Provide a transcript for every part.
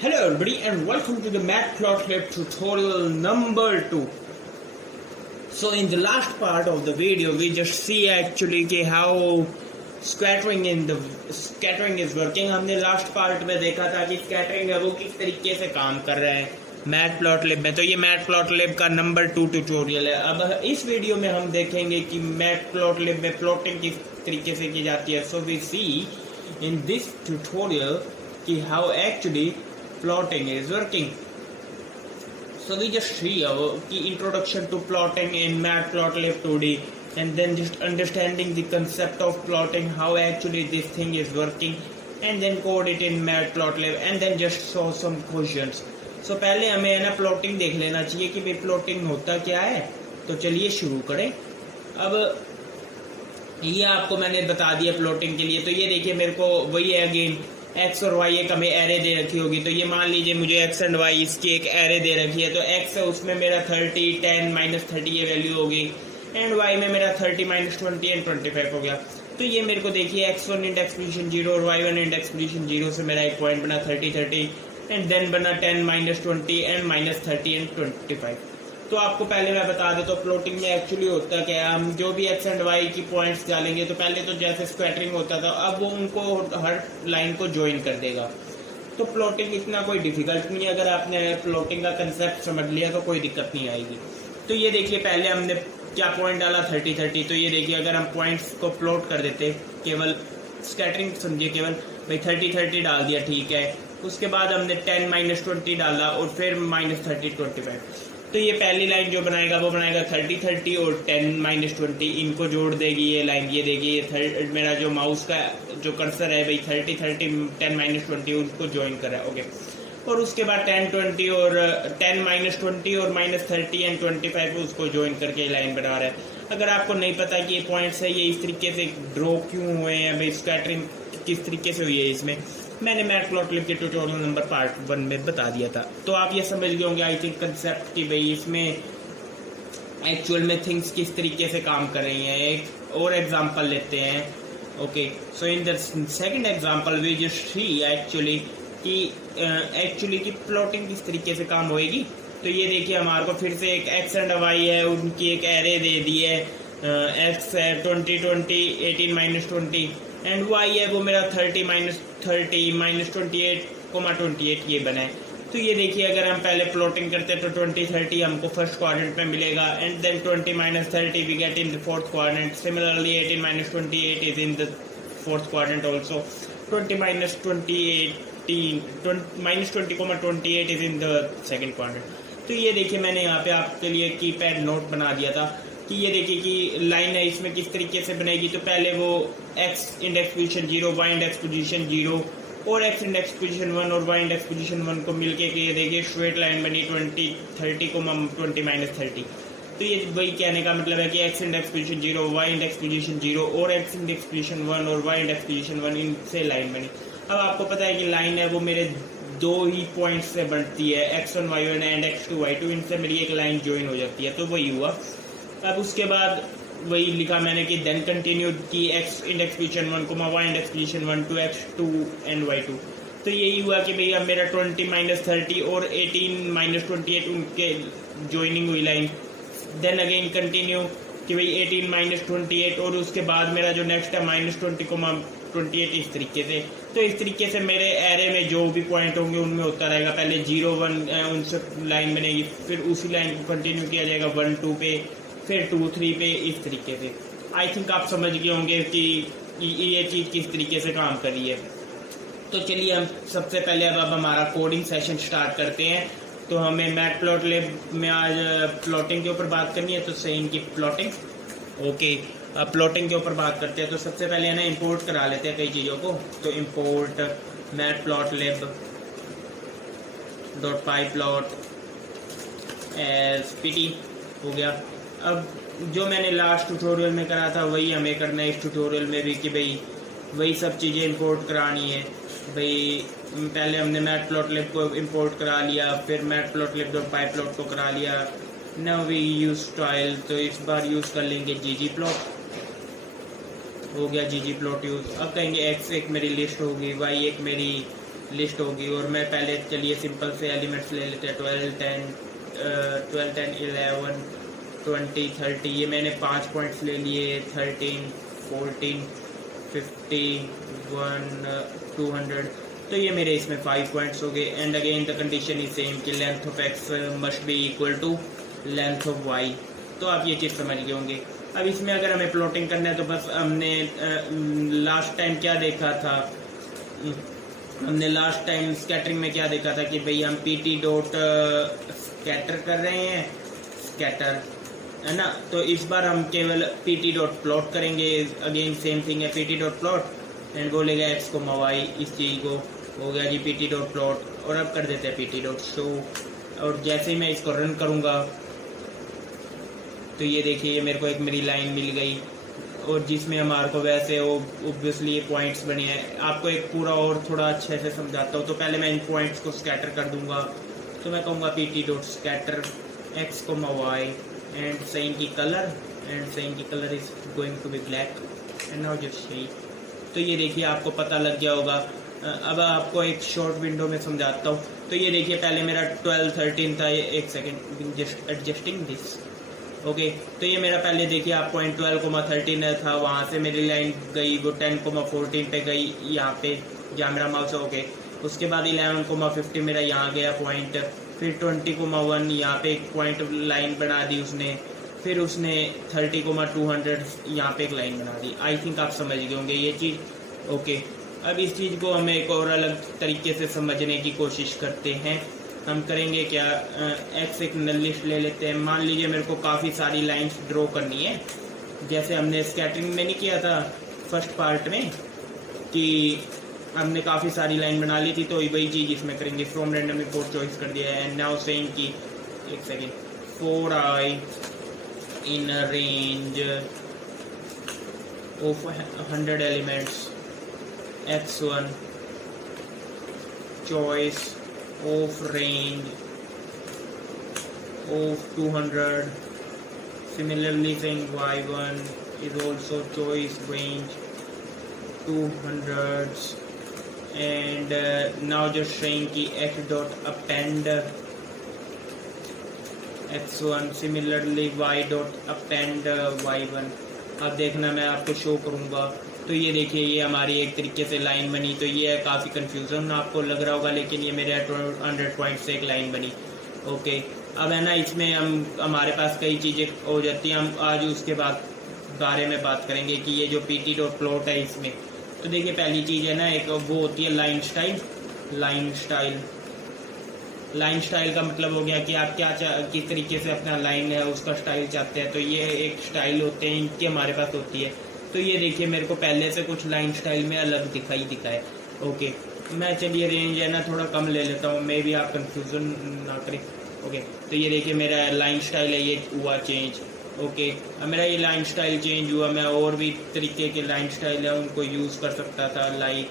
Hello everybody and welcome to the Matplotlib tutorial number 2. So in the last part of the video we just see actually how scattering is working. हमने last part में देखा था कि scattering है वो किस तरीके से काम कर रहा है Matplotlib में. तो ये Matplotlib का number 2 tutorial है. अब इस वीडियो में हम देखेंगे कि Matplotlib में plotting किस तरीके से की जाती है. So we see in this tutorial कि how actually plotting is working. So we just see our key introduction to plotting in Matplotlib 2D and then just understanding the concept of plotting, how actually this thing is working, and then code it in Matplotlib and then just solve some questions. So पहले हमें है ना plotting देख लेना चाहिए कि भाई plotting होता क्या है. तो चलिए शुरू करें. अब ये आपको मैंने बता दिया प्लॉटिंग के लिए. तो ये देखिए मेरे को वही है अगेन एक्स और वाई एक हमें एरे दे रखी होगी. तो ये मान लीजिए मुझे एक्स एंड वाई इसकी एक एरे दे रखी है. तो एक्स है उसमें मेरा 30, 10, -30 ये वैल्यू होगी एंड वाई में मेरा 30, -20 एंड 25 हो गया. तो ये मेरे को देखिए x1 इंडेक्स पोजीशन 0 और y1 इंडेक्स पोजीशन 0 से मेरा एक पॉइंट बना 30, 30 एंड देन बना 10, -20 एंड -30 एंड 25. तो आपको पहले मैं बता देता हूँ प्लॉटिंग में एक्चुअली होता क्या है. हम जो भी एक्स एंड वाई की पॉइंट्स डालेंगे तो पहले तो जैसे स्कैटरिंग होता था अब वो उनको हर लाइन को ज्वाइन कर देगा. तो प्लॉटिंग इतना कोई डिफिकल्ट नहीं है. अगर आपने प्लॉटिंग का कंसेप्ट समझ लिया तो कोई दिक्कत नहीं आएगी. तो ये देखिए पहले हमने क्या पॉइंट डाला 30, 30. तो ये देखिए अगर हम पॉइंट्स को प्लॉट कर देते केवल स्कैटरिंग समझिए केवल भाई 30, 30 डाल दिया ठीक है. उसके बाद हमने 10, -20 डाला और फिर -30, 25. तो ये पहली लाइन जो बनाएगा वो बनाएगा 30, 30 और 10, -20 इनको जोड़ देगी ये लाइन. ये देखिए ये मेरा जो माउस का जो कर्सर है भाई 30, 30, 10, -20 उनको ज्वाइन कर रहा है. ओके. और उसके बाद 10, 20 और 10, -20 और -30 एंड 25 उसको ज्वाइन करके ये लाइन बना रहा है. अगर आपको नहीं पता कि ये पॉइंट्स है ये इस तरीके से ड्रॉ क्यों हुए हैं भाई स्कैटरिंग किस तरीके से हुई है इसमें मैंने मैटप्लॉटलिब के ट्यूटोरियल नंबर पार्ट 1 में बता दिया था. तो आप ये समझ गए होंगे आई थिंक कंसेप्ट कि भाई इसमें एक्चुअल में थिंग्स किस तरीके से काम कर रही हैं. एक और एग्जांपल लेते हैं. Okay. So in the second example we just see actually कि प्लॉटिंग किस तरीके से काम होएगी. तो ये देखिए हमारे को फिर से एक एक्स एंड वाई है उनकी एक एरे दे दी है. एक्स है 20, 20, 18, -20 एंड वाई है वो मेरा 30, -30, -28, -28 ये बना है. तो ये देखिए अगर हम पहले प्लॉटिंग करते हैं तो 20, 30 हमको फर्स्ट क्वाड्रेंट में मिलेगा and then 20, -30 we get in the fourth quadrant. Similarly 18, -28 is in the fourth quadrant also. 20, -20, -28 is in the second quadrant. तो ये देखिए मैंने यहाँ पे आपके लिए कीपैड नोट बना दिया था कि ये देखिए कि लाइन है इसमें किस तरीके से बनेगी. तो पहले वो x index position 0, y index position 0 और x इंडेक्स पोजीशन 1 और y इंडेक्स पोजीशन 1 को मिलके के ये देखिए स्ट्रेट लाइन बनी 20, 30 को 20, -30. तो ये वही कहने का मतलब है कि x index position 0, y index position 0 और x इंडेक्स पोजीशन 1 और y इंडेक्स पोजीशन 1 इनसे लाइन बनी. अब आपको पता है कि लाइन है वो मेरे दो ही पॉइंट से बनती है x1, y1 and x2, y2. इनसे मेरी एक लाइन ज्वाइन हो जाती है. तो वही हुआ. अब उसके बाद वही लिखा मैंने कि देन कंटिन्यू की x index position 1, y index position 1 to x2 and y2. तो यही हुआ कि भाई अब मेरा 20, -30 और 18, -28 उनके ज्वाइनिंग हुई लाइन. देन अगेन कंटिन्यू कि भाई 18, -28 और उसके बाद मेरा जो नेक्स्ट है -20, 28 इस तरीके से. तो इस तरीके से मेरे एरे में जो भी पॉइंट होंगे उनमें होता रहेगा. पहले 0, 1 उनसे लाइन बनेगी फिर उसी लाइन को कंटिन्यू किया जाएगा 1, 2 पे फिर 2, 3 पे इस तरीके से. आई थिंक आप समझ गए होंगे कि ये चीज़ किस तरीके से काम कर रही है. तो चलिए हम सबसे पहले अब हमारा कोडिंग सेशन स्टार्ट करते हैं. तो हमें मैटप्लॉटलिब में आज प्लॉटिंग के ऊपर बात करनी है. तो सही इनकी प्लॉटिंग. ओके. अब प्लॉटिंग के ऊपर बात करते हैं. तो सबसे पहले है ना इंपोर्ट करा लेते हैं कई चीज़ों को. तो import matplotlib .pyplot as pt हो गया. अब जो मैंने लास्ट ट्यूटोरियल में करा था वही हमें करना है इस ट्यूटोरियल में भी कि भाई वही सब चीज़ें इंपोर्ट करानी है. भाई पहले हमने मैटप्लॉटलिब को इंपोर्ट करा लिया फिर मैटप्लॉटलिब .pyplot को करा लिया. Now we use style. तो इस बार यूज़ कर लेंगे ggplot. हो गया ggplot यूज़. अब कहेंगे x एक मेरी लिस्ट होगी, y एक मेरी लिस्ट होगी। और मैं पहले चलिए सिंपल से एलिमेंट्स ले लेते हैं, 12, 10, 11, 20, 30, ये मैंने 5 पॉइंट्स ले लिए, 13, 14, 50, 1, 200, तो ये मेरे इसमें 5 पॉइंट्स हो गए। And again the condition is same कि length of X must be equal to length of Y. तो आप ये चीज़ समझ गए होंगे। अब इसमें अगर हमें प्लॉटिंग करना है तो बस हमने लास्ट टाइम क्या देखा था, हमने लास्ट टाइम स्कैटरिंग में क्या देखा था कि भाई हम pt डॉट स्कैटर कर रहे हैं, स्कैटर है ना। तो इस बार हम केवल pt डॉट प्लॉट करेंगे। अगेन सेम थिंग है, pt डॉट प्लॉट एंड बोलेगा एक्स को वाई, इस चीज़ को हो गया जी pt डॉट प्लॉट। और अब कर देते हैं pt डॉट शो। और जैसे ही मैं इसको रन करूँगा तो ये देखिए ये मेरे को एक मेरी लाइन मिल गई, और जिसमें हमारे को वैसे ओब्वियसली ये पॉइंट्स बने हैं। आपको एक पूरा और थोड़ा अच्छे से समझाता हूँ। तो पहले मैं इन पॉइंट्स को स्कैटर कर दूंगा। तो मैं कहूँगा pt डॉट स्कैटर एक्स को वाई एंड से इनकी कलर, एंड से इनकी colour is going to be black and now just she. तो ये देखिए आपको पता लग गया होगा। अब आपको एक शॉर्ट विंडो में समझाता हूँ। तो ये देखिए पहले मेरा 12, 13 था, एक second just adjusting this. Okay तो ये मेरा पहले देखिए आप पॉइंट 12,13 था, वहाँ से मेरी लाइन गई वो 10,14 पे गई, यहाँ पे जहाँ मेरा माउस है। ओके उसके बाद 11,50 मेरा यहाँ गया पॉइंट, फिर 20,1 यहाँ पे एक पॉइंट लाइन बना दी उसने, फिर उसने 30,200 यहाँ पे एक लाइन बना दी। आई थिंक आप समझ गए होंगे ये चीज़। ओके अब इस चीज़ को हमें एक और अलग तरीके से समझने की कोशिश करते हैं। हम करेंगे क्या, एक्स एक नल लिस्ट ले लेते हैं। मान लीजिए मेरे को काफ़ी सारी लाइंस ड्रॉ करनी है, जैसे हमने स्कैटरिंग में नहीं किया था फर्स्ट पार्ट में कि हमने काफ़ी सारी लाइन बना ली थी। तो वही चीज़ इसमें करेंगे। फ्रॉम रैंडम रिपोर्ट चॉइस कर दिया है। एंड नाउ सेइंग कि एक second 4i in range of 100 elements x1 choice of range of 200. Similarly saying y1 is also choice range 200s. And now just saying कि x dot append x1, similarly y dot append y1। अब देखना मैं आपको show करूँगा। तो ये देखिए ये हमारी एक तरीके से लाइन बनी। तो ये काफ़ी कंफ्यूजन आपको लग रहा होगा, लेकिन ये मेरे 100 पॉइंट से एक लाइन बनी। ओके अब है ना इसमें हमारे पास कई चीज़ें हो जाती हैं। हम आज उसके बाद बारे में बात करेंगे कि ये जो pt डॉट प्लॉट है इसमें। तो देखिए पहली चीज़ है ना एक वो होती है लाइन स्टाइल। लाइन स्टाइल का मतलब हो गया कि आप क्या किस तरीके से अपना लाइन है उसका स्टाइल चाहते हैं। तो ये एक स्टाइल होते हैं इनकी हमारे पास होती है। तो ये देखिए मेरे को पहले से कुछ लाइन स्टाइल में अलग दिखाई है। ओके मैं चलिए रेंज है ना थोड़ा कम ले लेता हूँ, मे भी आप कंफ्यूजन ना करें। ओके तो ये देखिए मेरा लाइन स्टाइल है ये हुआ चेंज। ओके अब मेरा ये लाइन स्टाइल चेंज हुआ। मैं और भी तरीके के लाइन स्टाइल है उनको यूज़ कर सकता था, लाइक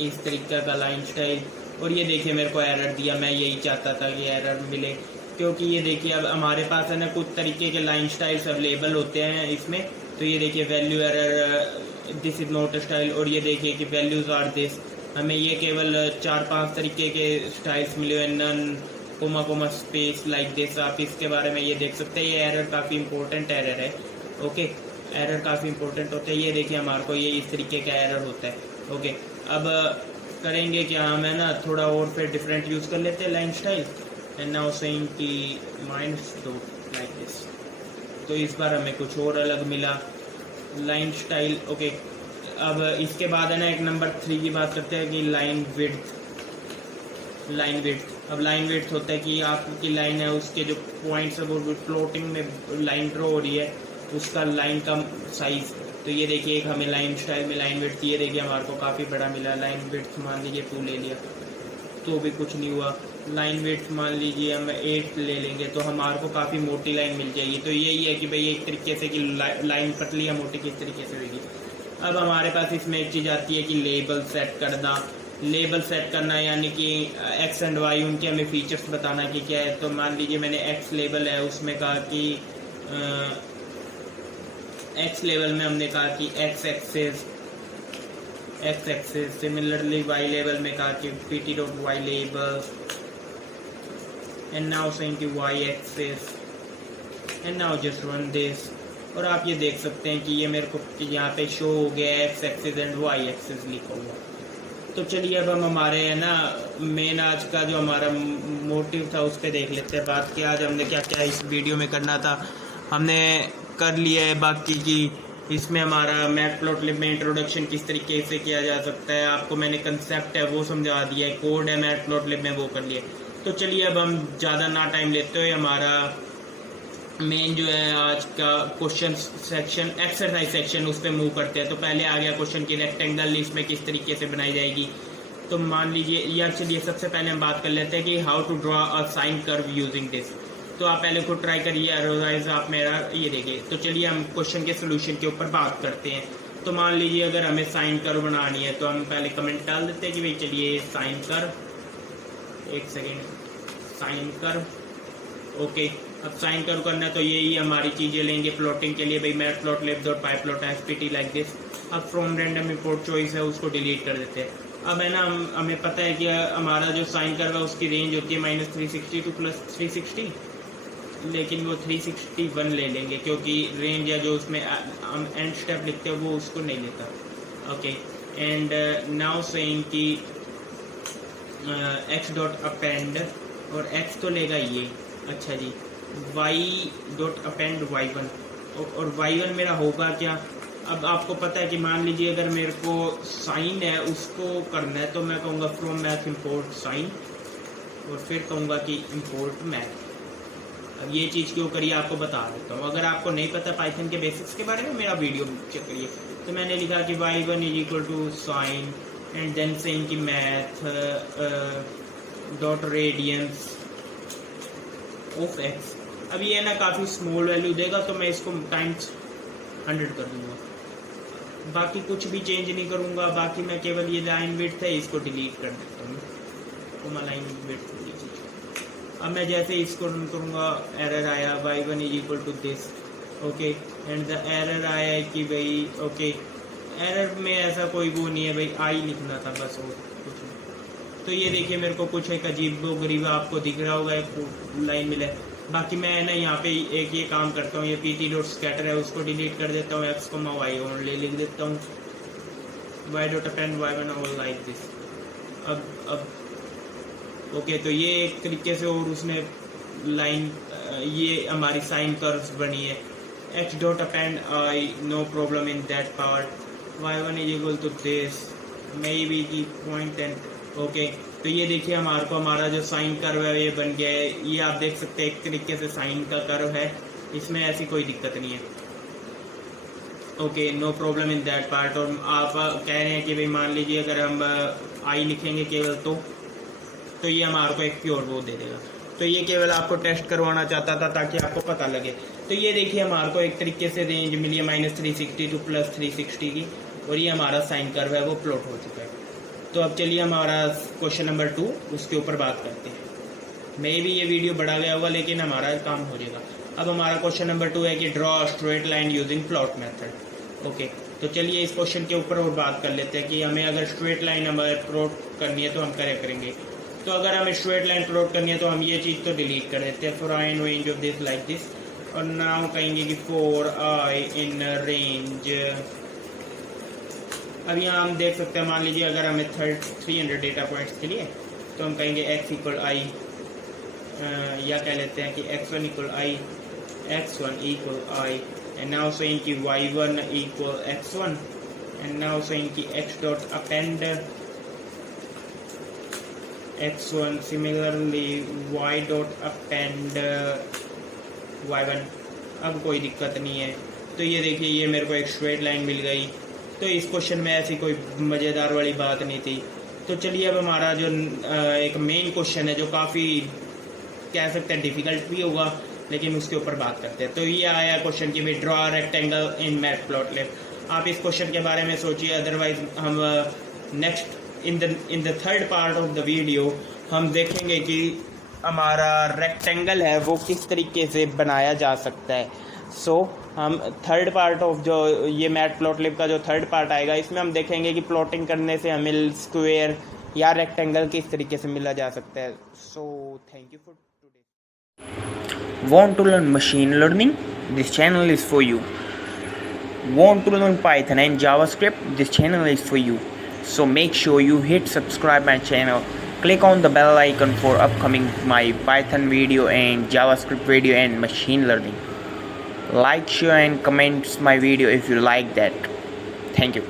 इस तरीके का लाइन स्टाइल। और ये देखिए मेरे को एरर दिया। मैं यही चाहता था कि एरर मिले, क्योंकि ये देखिए अब हमारे पास है ना कुछ तरीके के लाइन स्टाइल्स अवेलेबल होते हैं इसमें। तो ये देखिए value error, this is not style. और ये देखिए कि वैल्यूज आर दिस। हमें ये केवल 4-5 तरीके के स्टाइल्स मिले हैं, none comma space like this. आप इसके बारे में ये देख सकते हैं। ये एरर काफ़ी इंपॉर्टेंट एरर है। ओके एरर काफ़ी इंपॉर्टेंट होते हैं। ये देखिए हमारे को ये इस तरीके का एरर होता है। ओके अब करेंगे क्या, हम है ना थोड़ा और फिर डिफरेंट यूज़ कर लेते हैं line style. And now saying कि माइनस दो लाइक दिस। तो इस बार हमें कुछ और अलग मिला लाइन स्टाइल। ओके अब इसके बाद है ना एक नंबर 3 की बात करते हैं कि लाइन विड्थ। अब लाइन विड्थ होता है कि आपकी लाइन है उसके जो पॉइंट्स है वो फ्लोटिंग में लाइन ड्रॉ हो रही है उसका लाइन का साइज। तो ये देखिए एक हमें लाइन स्टाइल में लाइन विड्थ ये देखिए हमारे को काफ़ी बड़ा मिला। लाइन विड्थ मान लीजिए 2 ले लिया तो भी कुछ नहीं हुआ। लाइन विड्थ मान लीजिए हम 8 ले लेंगे तो हमारे को काफ़ी मोटी लाइन मिल जाएगी। तो यही है कि भाई एक तरीके से कि लाइन पतली या मोटी किस तरीके से होगी। अब हमारे पास इसमें एक चीज़ आती है कि लेबल सेट करना। लेबल सेट करना यानी कि एक्स एंड वाई उनके हमें फीचर्स बताना कि क्या है। तो मान लीजिए मैंने एक्स लेबल है उसमें कहा कि एक्स लेवल में हमने कहा कि x axis x axis, similarly y level में कहा कि pt dot y label, and now saying कि y axis, and now just run this. और आप ये देख सकते हैं कि ये मेरे को यहाँ पे शो हो गया x axis and y axis लिखा हुआ। तो चलिए अब हम हमारे है ना मेन आज का जो हमारा मोटिव था उस पर देख लेते हैं बात कि आज हमने क्या क्या इस वीडियो में करना था हमने कर लिया है। बाकी की इसमें हमारा मैटप्लॉटलिब में इंट्रोडक्शन किस तरीके से किया जा सकता है, आपको मैंने कंसेप्ट है वो समझा दिया है, कोड है मैटप्लॉटलिब में वो कर लिया। तो चलिए अब हम ज़्यादा ना टाइम लेते हुए हमारा मेन जो है आज का क्वेश्चन सेक्शन, एक्सरसाइज सेक्शन, उस पर मूव करते हैं। तो पहले आ गया क्वेश्चन की रेक्टेंगल इसमें किस तरीके से बनाई जाएगी। तो मान लीजिए या चलिए सबसे पहले हम बात कर लेते हैं कि how to draw a sine curve using this. तो आप पहले खुद ट्राई करिए, अदरवाइज आप मेरा ये देखिए। तो चलिए हम क्वेश्चन के सोल्यूशन के ऊपर बात करते हैं। तो मान लीजिए अगर हमें साइन कर्व बनानी है तो हम पहले कमेंट डाल देते हैं कि भाई चलिए साइन कर्व, एक सेकेंड, साइन कर्व, ओके। अब साइन कर्व करना है तो यही हमारी चीज़ें लेंगे प्लॉटिंग के लिए, भाई matplotlib dot pyplot SPT like this. अब फ्रॉम रैंडम इंपोर्ट चॉइस है उसको डिलीट कर देते हैं। अब है ना हमें पता है कि हमारा जो साइन कर्व है उसकी रेंज होती है -360 टू +360, लेकिन वो 361 ले लेंगे क्योंकि रेंज या जो उसमें हम एंड स्टेप लिखते हैं वो उसको नहीं लेता, ओके। एंड नाउ सेइंग कि x डॉट अपेंड, और x तो लेगा ये, अच्छा जी, y डॉट अपेंड y1, और y1 मेरा होगा क्या। अब आपको पता है कि मान लीजिए अगर मेरे को साइन है उसको करना है तो मैं कहूँगा फ्रॉम मैथ इंपोर्ट साइन, और फिर कहूँगा कि इंपोर्ट मैथ। अब ये चीज़ क्यों करिए आपको बता देता हूँ। अगर आपको नहीं पता पाइथन के बेसिक्स के बारे में मेरा वीडियो चेक करिए। तो मैंने लिखा कि y1 is equal to sine and then saying कि math dot radians of x। अब ये ना काफ़ी स्मॉल वैल्यू देगा तो मैं इसको टाइम्स 100 कर दूंगा, बाकी कुछ भी चेंज नहीं करूंगा। बाकी मैं केवल ये लाइन विड्थ है इसको डिलीट कर देता हूँ, तो मैं लाइन विड्थ डिलीट। अब मैं जैसे इसको रन करूँगा एरर आया y1 is equal to this, okay. And the error आया है कि भाई ओके, एरर में ऐसा कोई वो नहीं है भाई, आई लिखना था बस, और कुछ नहीं। तो ये देखिए मेरे को कुछ एक अजीब गरीब आपको दिख रहा होगा, एक लाइन मिला है। बाकी मैं ना यहाँ पे एक ये काम करता हूँ, ये pt डॉट स्कैटर है उसको डिलीट कर देता हूँ, x को y ओनली लिख देता हूँ, y dot append y1 all like this. अब ओके, तो ये एक तरीके से, और उसने लाइन, ये हमारी साइन कर्व्स बनी है। x dot append i, no problem in that part, y1 is equal to this, maybe the point and okay. तो ये देखिए हमारा जो साइन कर्व है ये बन गया है। ये आप देख सकते हैं एक तरीके से साइन का कर्व है, इसमें ऐसी कोई दिक्कत नहीं है, okay, no problem in that part. और आप कह रहे हैं कि भाई मान लीजिए अगर हम आई लिखेंगे केवल तो ये हमारे को एक प्योर वो दे देगा। तो ये केवल आपको टेस्ट करवाना चाहता था ताकि आपको पता लगे। तो ये देखिए हमारे को एक तरीके से रेंज मिली है -360 टू +360 की, और ये हमारा साइन कर्व है वो प्लॉट हो चुका है। तो अब चलिए हमारा क्वेश्चन नंबर 2 उसके ऊपर बात करते हैं। मे भी ये वीडियो बढ़ा गया होगा लेकिन हमारा काम हो जाएगा। अब हमारा क्वेश्चन नंबर 2 है कि draw straight line using plot method, okay. तो चलिए इस क्वेश्चन के ऊपर और बात कर लेते हैं कि हमें अगर स्ट्रेट लाइन हमें प्लॉट करनी है तो हम क्या करेंगे। तो अगर हमें स्ट्रेट लाइन प्लॉट करनी है तो हम ये चीज़ तो डिलीट कर देते हैं, for I in range of this like this. और नाउ कहेंगे कि फॉर आई इन रेंज, अब यहाँ हम देख सकते हैं, मान लीजिए अगर हमें 300 डेटा पॉइंट्स के लिए तो हम कहेंगे x इक्वल आई, या कह लेते हैं कि x1 equal I, x1 equal I, and now saying कि y1 equal x1, and now saying कि x dot append x1, similarly y dot append y1। अब कोई दिक्कत नहीं है। तो ये देखिए ये मेरे को एक स्ट्रेट लाइन मिल गई। तो इस क्वेश्चन में ऐसी कोई मज़ेदार वाली बात नहीं थी। तो चलिए अब हमारा जो एक मेन क्वेश्चन है जो काफ़ी कह सकते हैं डिफ़िकल्ट भी होगा, लेकिन उसके ऊपर बात करते हैं। तो ये आया क्वेश्चन कि ड्रॉ रेक्टेंगल इन मैटप्लॉटलिब। आप इस क्वेश्चन के बारे में सोचिए, अदरवाइज हम next in the third part of the video हम देखेंगे कि हमारा रेक्टेंगल है वो किस तरीके से बनाया जा सकता है। सो हम थर्ड पार्ट ऑफ जो ये मैटप्लॉटलिब का जो थर्ड पार्ट आएगा, इसमें हम देखेंगे कि प्लॉटिंग करने से हमें स्क्वायर या रेक्टेंगल किस तरीके से मिला जा सकता है. So thank you for today. Want to learn machine learning? This channel is for you. Want to learn Python and JavaScript? This channel is for you. So make sure you hit subscribe my channel. Click on the bell icon for upcoming my Python video and JavaScript video and machine learning. Like, share and comment my video if you like that. Thank you.